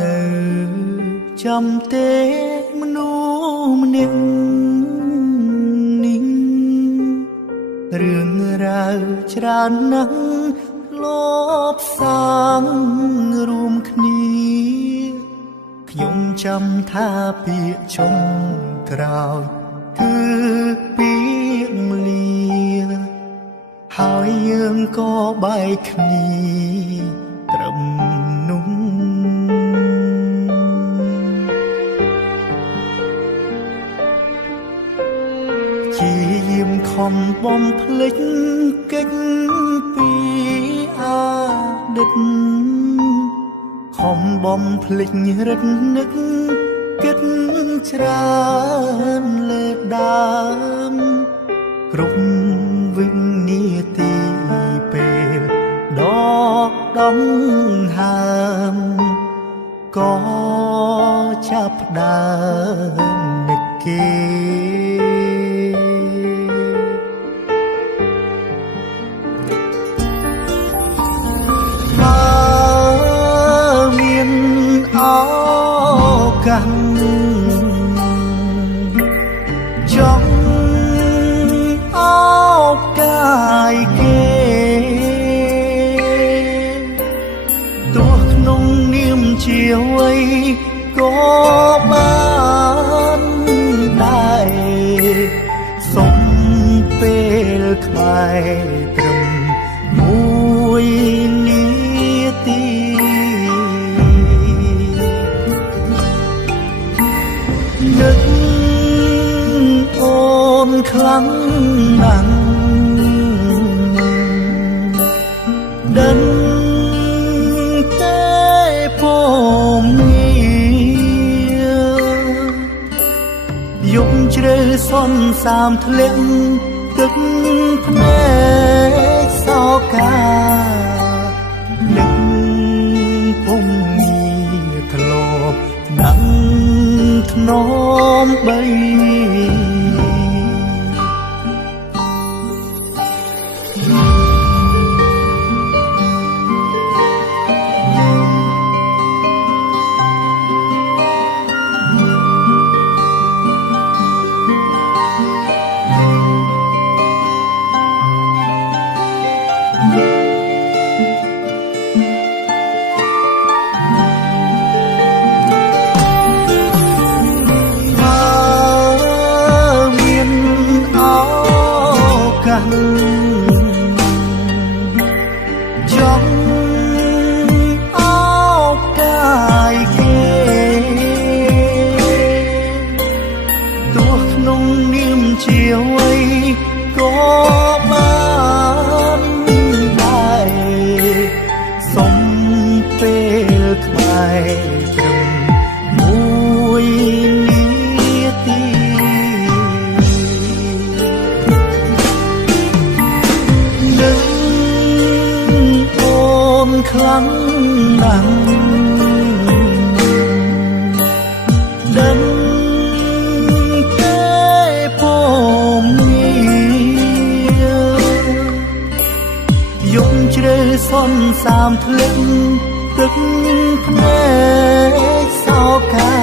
នៅចាំទេមនុស្សម្នាក់នេះរឿងរ៉ាវច្រើនណាស់លបសាងរួមគ្នាខ្ញុំចាំថាពាក្យចុងក្រោយគឺពាក្យលាហើយយើងក៏បែកគ្នាត្រឹមនោះជាយាមខំបំភ្លេចកិច្ចពីអតីតខំបំភ្លេចរឹកនឹកគិតច្រើនលើដើមគ្រប់វិនាទីពេលដកដង្ហើមក៏ចាប់ផ្ដើមនឹកគេចង់អោបកាយគេទោះក្នុងនាមជាអ្វីក៏បានដែរសុំពេលក្បែរត្រឹមមួយនាទីនឹកអូនខ្លាំងណាស់ដឹងតែពុំងារយំជ្រៅសន្សាមធ្លាក់ទឹកភ្នែកសោកានឹកពុំងារធ្លាប់ណាំធ្នមបីចង់អោបកាយគេទោះក្នុងនាមជាអ្វីក៏បានដែរសុំពេលក្បែរត្រឹមមួយនាទីខ្លាំងណាស់ដឹងតែពុំងារយំជ្រៅសន្សាមធ្លាក់ទឹកភ្នែកសោកា